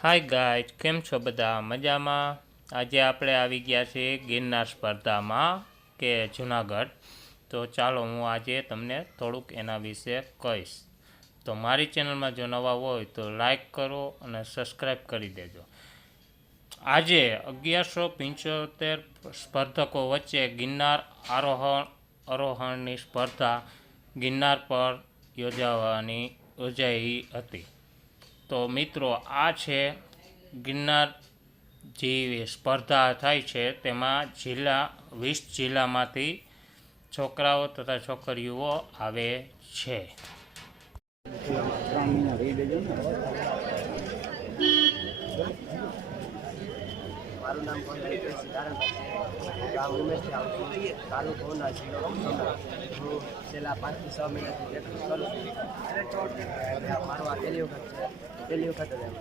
Hi guys, કેમ છો બધા? મજામાં? આજે આપણે આવી ગયા છીએ ગિરનાર સ્પર્ધામાં કે જુનાગઢ. તો ચાલો હું આજે તમને થોડુંક એના વિશે કહીશ. તો મારી ચેનલમાં જો નવા હોય તો લાઈક કરો અને સબસ્ક્રાઈબ કરી દેજો. આજે 1175 સ્પર્ધકો વચ્ચે ગિરનાર આરોહણની સ્પર્ધા ગિરનાર પર યોજાઈ હતી. તો મિત્રો, આ છે ગિરનાર જે સ્પર્ધા થાય છે તેમાં 20 જિલ્લામાંથી છોકરાઓ તથા છોકરીઓ આવે છે. મારું નામ ગામ ઉમેશથી આવું છું. તાલુકો ઉના, જિલ્લો સોમનાથ. હું છેલ્લા 5 થી 6 મહિનાથી પ્રેક્ટિસ કરું છું. મારું આ પહેલી વખત જ એમ.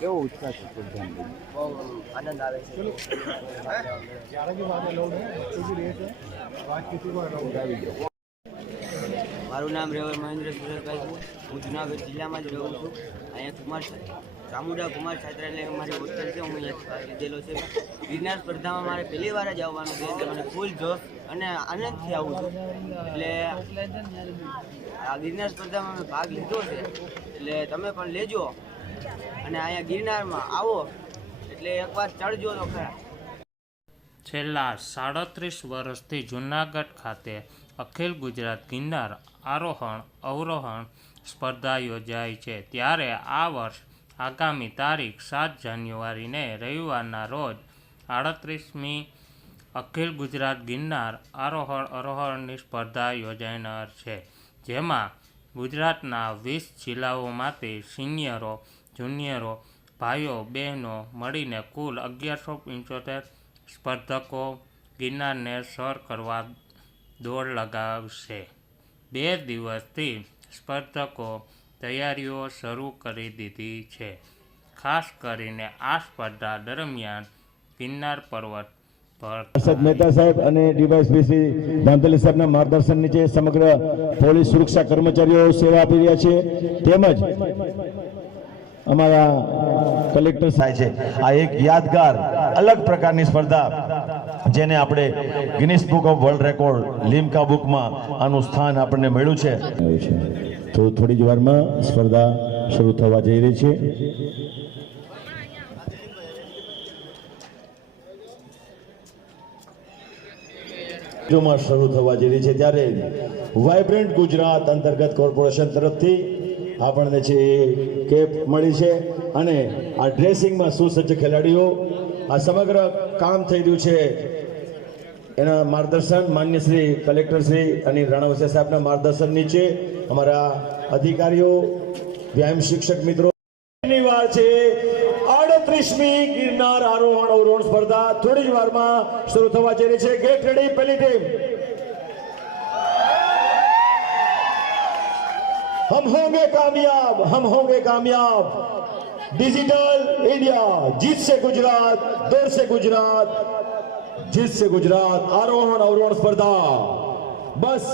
કેવો ઉત્સાહ છે સ્પર્ધાનો? બહુ આનંદ આવે છે. મારું નામ રેવર મહેન્દ્ર સુરેશભાઈ છે. હું જુનાગઢ જિલ્લામાં જ રહું છું. અહીંયા ચામુંડા કુમાર છાત્રાલય મારી હોસ્ટેલ છે. હું અહીંયા ભાગ લીધેલો છે. ગિરનાર સ્પર્ધામાં મારે પહેલી વાર જ આવવાનું છે એટલે મને ફૂલ જોશ અને આનંદથી આવું છું. એટલે આ ગિરનાર સ્પર્ધામાં મેં ભાગ લીધો છે એટલે તમે પણ લેજો અને અહીંયા ગિરનારમાં આવો એટલે એકવાર ચડજો તો ખરા. છેલ્લા 37 વર્ષથી જૂનાગઢ ખાતે અખિલ ગુજરાત ગિરનાર આરોહણ-અવરોહણ સ્પર્ધા યોજાય છે. ત્યારે આ વર્ષ આગામી તારીખ 7 જાન્યુઆરીને રવિવારના રોજ 38મી અખિલ ગુજરાત ગિરનાર આરોહણ-અવરોહણની સ્પર્ધા યોજાનાર છે. જેમાં ગુજરાતના 20 જિલ્લાઓમાંથી સિનિયરો, જુનિયરો, ભાઈઓ બહેનો મળીને કુલ 1175 સ્પર્ધકો ગિરનારને સર કરવા દોડ લગાવશે. 2 દિવસથી સ્પર્ધકો તૈયારીઓ શરૂ કરી દીધી છે. ખાસ કરીને આ સ્પર્ધા દરમિયાન ગિરનાર પર્વત પર હર્ષદ મહેતા સાહેબ અને ડીવાયએસપી ધામતલી સાહેબના માર્ગદર્શન નીચે સમગ્ર પોલીસ સુરક્ષા કર્મચારીઓ સેવા આપી રહ્યા છે. તેમજ અમારા કલેક્ટર થાય છે. આ એક યાદગાર અલગ પ્રકારની સ્પર્ધા જેને આપણે Guinness book of world record Limca બુકમાં આનું સ્થાન આપણને મળ્યું છે. તો થોડી જ વારમાં સ્પર્ધા શરૂ થવા જઈ રહી છે. જોમાં શરૂ થવા જઈ રહી છે ત્યારે વાઇબ્રન્ટ ગુજરાત અંતર્ગત કોર્પોરેશન તરફથી આપણને છે કેપ મળી છે અને આ ડ્રેસિંગમાં સુસજ્જ ખેલાડીઓ આ સમગ્ર કામ થઈ રહ્યું છે એના માર્ગદર્શન માન્ય શ્રી કલેક્ટર શ્રી અનિલ રાણાવસિયા સાહેબના માર્ગદર્શન નીચે અમારા અધિકારીઓ, વ્યાયામ શિક્ષક મિત્રો વાર છે 38મી ગિરનાર આરોહણ અવરોહણ સ્પર્ધા થોડી જ વારમાં શરૂ થવા જઈ રહી છે. Gate ready. પહેલી ટીમ हम होंगे कामयाब डिजिटल इंडिया जीत से गुजरात दौड़ से गुजरात जीत से गुजरात आरोहण अवरोहण स्पर्धा बस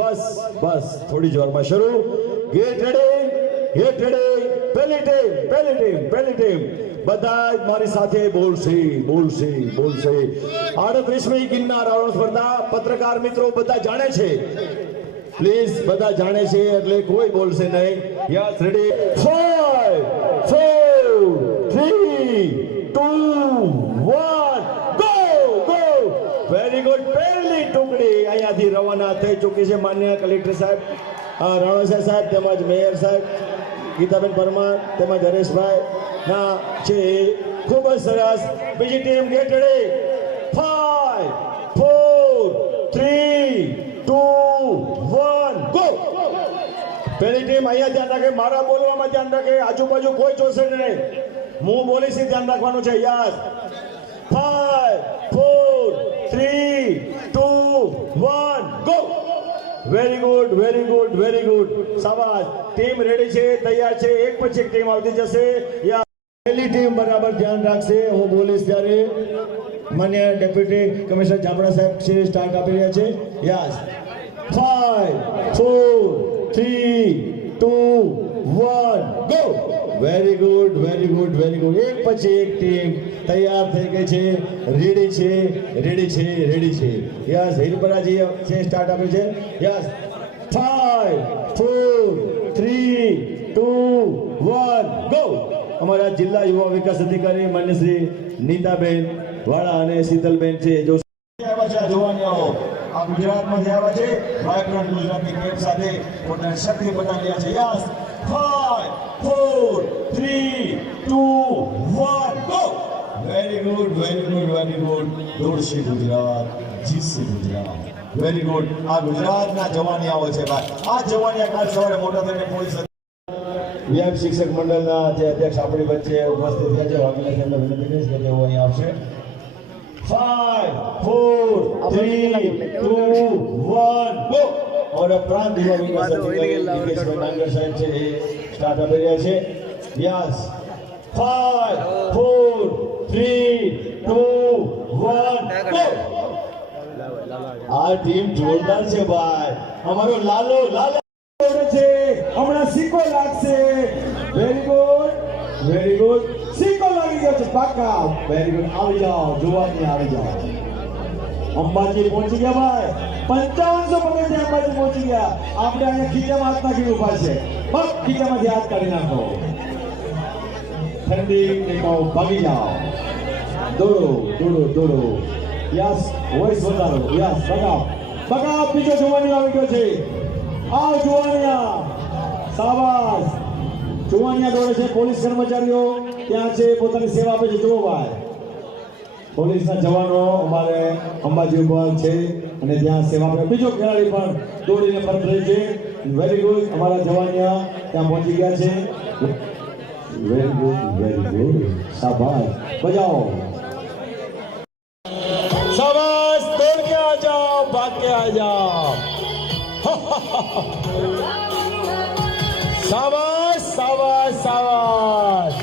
बस बस थोड़ी जोर में शुरू. Get ready. पहली टीम બધા મારી સાથે બોલશે. 38મી ગિરનાર આરોહણ સ્પર્ધા પત્રકાર મિત્રો બધા જાણે છે. પ્લીઝ બધા જાણે છે એટલે કોઈ બોલશે નહીં. Yes ready. 5 4 3 2 1 go. Very good. પહેલી ટુકડી અહીંયાથી રવાના થઈ ચૂકી છે. માન્ય કલેક્ટર સાહેબ, રાણાવસિયા સાહેબ તેમજ મેયર સાહેબ ગીતાબેન પરમાર તેમજ હરેશભાઈ ના છે. ખૂબ જ સરસ. બીજી ટીમ ગેટ રેડી. 5 4 3 2 1 ગો. પહેલી ટીમ અહીંયા ધ્યાન રાખે, મારા બોલવામાં ધ્યાન રાખે, આજુબાજુ કોઈ જોશે નહીં. હું બોલીશ ધ્યાન રાખવાનું છે. યસ. 5 4 3 2 1 ગો. Very good. શાબાશ. ટીમ રેડી છે, તૈયાર છે. એક પછી એક ટીમ આવતી જશે. પહેલી ટીમ બરાબર ધ્યાન રાખશે. હું બોલીશ ત્યારે માન્ય ડેપ્યુટી કમિશનર જાપડા સાહેબ છે સ્ટાર્ટ આપી રહ્યા છે. Yes. 5 4 3 2 1 go. Very good very good very good. એક પછી એક ટીમ તૈયાર થઈ ગઈ છે, રેડી છે રેડી છે રેડી છે. યસ હિરપરાજી છે, સ્ટાર્ટ આપે છે. Yes 5 4 3 2 1 go. અમારા જિલ્લા યુવા વિકાસ અધિકારી માન્ય શ્રી નીતાબેન વાળા અને શીતલબેન છે જો જોવાની આવો. આ ગુજરાતમાંથી આવ્યા છે, વાઇબ્રન્ટ ગુજરાતની કેપ સાથે પોતાની શક્તિ બતાવ્યા છે. Yes 5 4 3 2 1 go. Very good very good very good. દોડશે ગુજરાત, જીતશે ગુજરાત. Very good. આ ગુજરાતના જવાની આવો છે ભાઈ. આ જવાની કાલ સવારે મોટા થઈને પોલીસ વ્યાયામ શિક્ષક મંડળના જે અધ્યક્ષ આપણી વચ્ચે ઉપસ્થિત થયા છે, વાઘેલા સાહેબને વિનંતી કરીશ કે તેઓ અહીં આવશે. 5 4 3 2 1 ગો. और प्रांत युवा विकास अधिकारी निकेशભાઈ નાંગર સાહેબ છે, એ સ્ટાર્ટ આપી રહ્યા છે. Yes 5 4 3 2 1 go. આ ટીમ જોરદાર છે ભાઈ. અમારો લાલો લાલો છે, હમણાં સિક્કો લાગશે. Very good very good. સિક્કો લાગી ગયો છે પાકા. Very good. આવી જાઓ જોવાની, આવી જાઓ. અંબાજી પહોંચી ગયા ભાઈ. 5500 પગથિયા અંબાજી પહોંચી ગયા. આપણે અહીંયા ખીચામાં હાથ નાખી ઉભા છે. બસ ખીચામાંથી હાથ કાઢી નાખો. ઠંડી ટેકાઓ ભાગી જાઓ. દોડો દોડો દોડો. યસ વોઇસ વધારો. યસ બગાવ બગાવ. બીજો જોવાની આવી ગયો છે. આવ જુવાનિયા. શાબાશ. જુવાનિયા દોડે છે. પોલીસ કર્મચારીઓ ત્યાં છે, પોતાની સેવા આપે છે. જુઓ ભાઈ, પોલીસના જવાનો અમારે અંબાજી ઉપર છે અને ત્યાં સેવા આપે. બીજો ખેલાડી પણ દોડીને પરત રહી છે. Very good. અમારા જવાનિયા ત્યાં પહોંચી ગયા છે. Very good very good. શાબાશ. બજાવો. શાબાશ. દોડ કે આ જાઓ, ભાગ કે આ જાઓ. શાબાશ શાબાશ શાબાશ.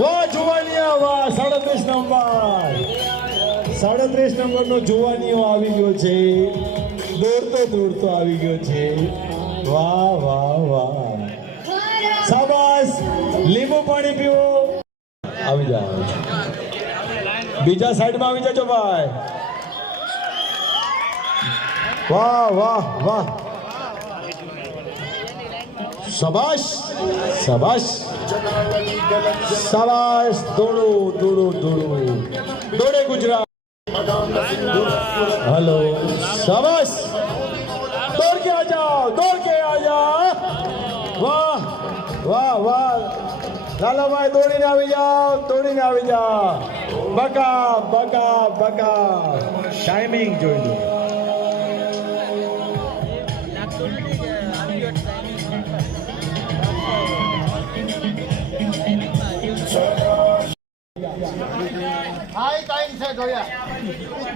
વાહ જુવાનિયા વાહ. 37 નંબર 37 નંબરનો જુવાનિયો આવી ગયો છે. દોડતો દોડતો આવી ગયો છે. વાહ વાહ વાહ. શાબાશ. લીંબુ પાણી પીવો. આવી જાઓ. બીજા સાઈડમાં આવી જજો ભાઈ. વાહ વાહ વાહ. શાબાશ શાબાશ શાબાશ. દોડો દોડો દોડો. દોડે ગુજરાત. हेलो शाबाश. दौड़ के आ जाओ, दौड़ के आ जाओ. वाह वाह वाह. લાલાભાઈ દોડીને આવી જાઓ, દોડીને આવી જાઓ. બકા બકા બકા. ટાઈમિંગ જોઈ લો.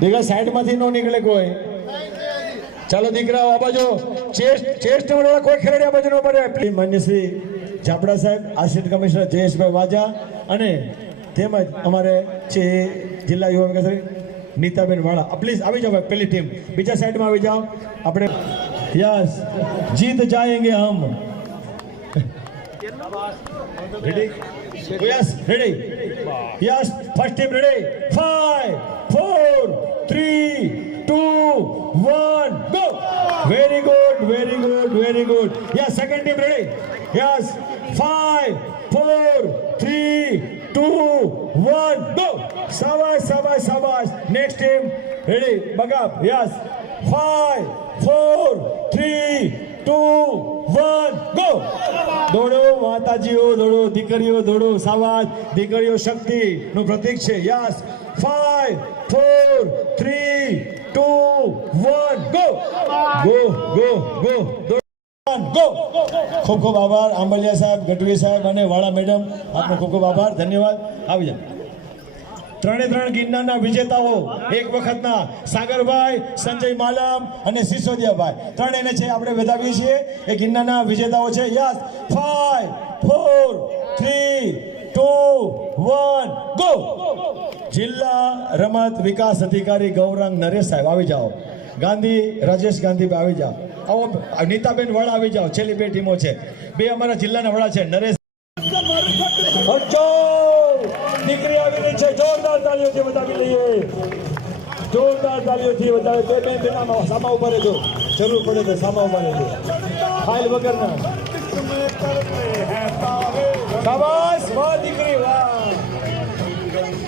દીકરા સાઈડમાંથી ન નીકળે કોઈ. ચાલો દીકરાઓ આ બાજુ. ચેસ્ટ વાળા કોઈ ખેલાડી આ બાજુ ન પડે. માન્ય શ્રી જાપડા સાહેબ, આસિસ્ટન્ટ કમિશનર જયેશભાઈ વાજા અને તેમજ અમારે છે જિલ્લા યુવા વિકાસ નીતાબેન વાળા. પ્લીઝ આવી જાઓ ભાઈ. પેલી ટીમ બીજા સાઈડમાં આવી જાઓ. આપણે યસ જીત જાયેંગે હમ. Ready? Yes ready. Yes first team ready. 5 4 3 2 1 go. Very good very good very good. Yes second team ready. Yes 5 4 3 2 1 go. શાબાશ શાબાશ શાબાશ. Next team ready. બગાબ. Yes 5 4 3 2 1 go. દોડો માતાજીઓ, દોડો દીકરીઓ, દોડો. શાબાશ. દીકરીઓ શક્તિ નું પ્રતીક છે. Yes 5 4 3 2 1 go go go go. Go. ખૂબ ખૂબ આભાર આંબલિયા સાહેબ, ગઢવી સાહેબ અને વાળા મેડમ, આપનો ખૂબ ખૂબ આભાર. ધન્યવાદ. આવી જાઓ. 3 ગિરનારના વિજેતાઓ એક વખતના સાગરભાઈ, સંજય માલમ અને સિસોદિયાભાઈ ત્રણેયને છે આપણે વધાવીએ છીએ. એ ગિરનારના વિજેતાઓ છે. Yes 5 4 3 2 1 go. જિલ્લા રમત વિકાસ અધિકારી ગૌરાંગ નરેશ સાહેબ આવી જાઓ. ગાંધી રાજેશ ગાંધીભાઈ આવી જાઓ. આવો નીતાબેન વાળા આવી જાઓ. છેલ્લી 2 ટીમો છે. 2 અમારા જિલ્લાના વડા છે. નરેશ હટજો દીકરી આવી રહી છે જોરદાર તાળીઓથી વધાવી લઈએ જોરદાર તાળીઓથી વધાવે બે બે બેનામાં સામા ઉભા રહેજો જરૂર પડે તો સામા ઉભા રહેજો ફાઇલ વગરના શાબાશ વાહ દીકરી વાહ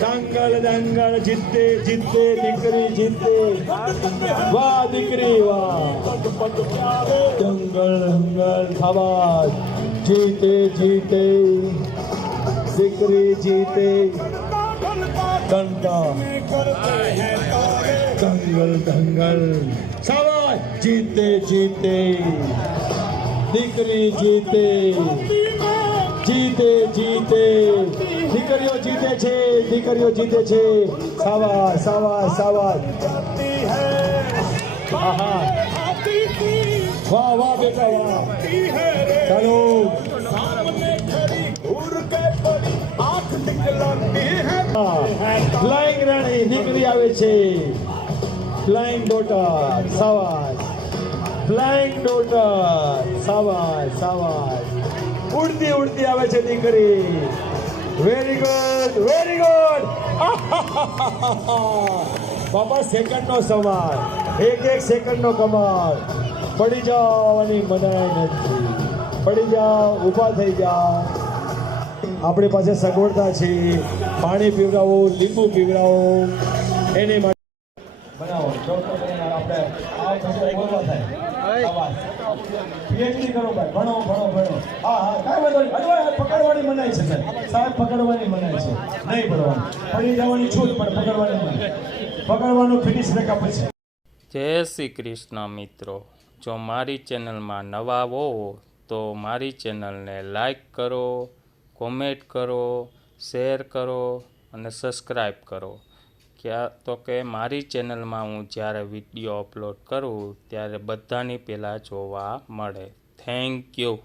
દંગલ દંગલ જીતે જીતે દીકરી જીતે વાહ દીકરી વાહ દંગલ દંગલ શાબાશ જીતે જીતે દીકરી જીતે કંટા દંગલ દંગલ શાબાશ જીતે જીતે દીકરી જીતે જીતે જીતે દીકરીઓ જીતે છે દીકરીઓ જીતે છે શાબાશ શાબાશ શાબાશ આહા વાહ વાહ બેટા વાહ ચાલો ફ્લાઇંગ રાણી દીકરી આવે છે ફ્લાઇંગ ડોટર શાબાશ ફ્લાઇંગ ડોટર શાબાશ શાબાશ ઉડતી ઉડતી આવે છે દીકરી વેરી ગુડ વેરી ગુડ બાપા સેકન્ડનો સવાલ એક એક સેકન્ડનો કમાલ પડી જવાની મનાઈ નથી પડી જાઓ ઊભા થઈ જાઓ આપણી પાસે સગવડતા છે પાણી પીવડાવો લીંબુ પીવડાવો એની માટે બનાવો જો તમે આપણે આ થશે એગોમાં થાય પીએચડી કરો ભાઈ ભણો ભણો ભણો હા હા કાંઈ વાંધો નહીં અડવા પકડવાની મનાઈ છે સાહેબ પકડવાની મનાઈ છે નહીં પડવાનું પડી જવાની છૂટ પણ પકડવાની મનાઈ પકડવાનું ફિનિશ રેખા પછી જય શ્રી કૃષ્ણ મિત્રો, જો મારી ચેનલમાં નવા હો તો મારી ચેનલને લાઈક કરો, કોમેન્ટ કરો, શેર કરો અને સબસ્ક્રાઈબ કરો. તો કે મારી ચેનલમાં હું જ્યારે વિડીયો અપલોડ કરું ત્યારે બધાની પહેલાં જોવા મળે. Thank you.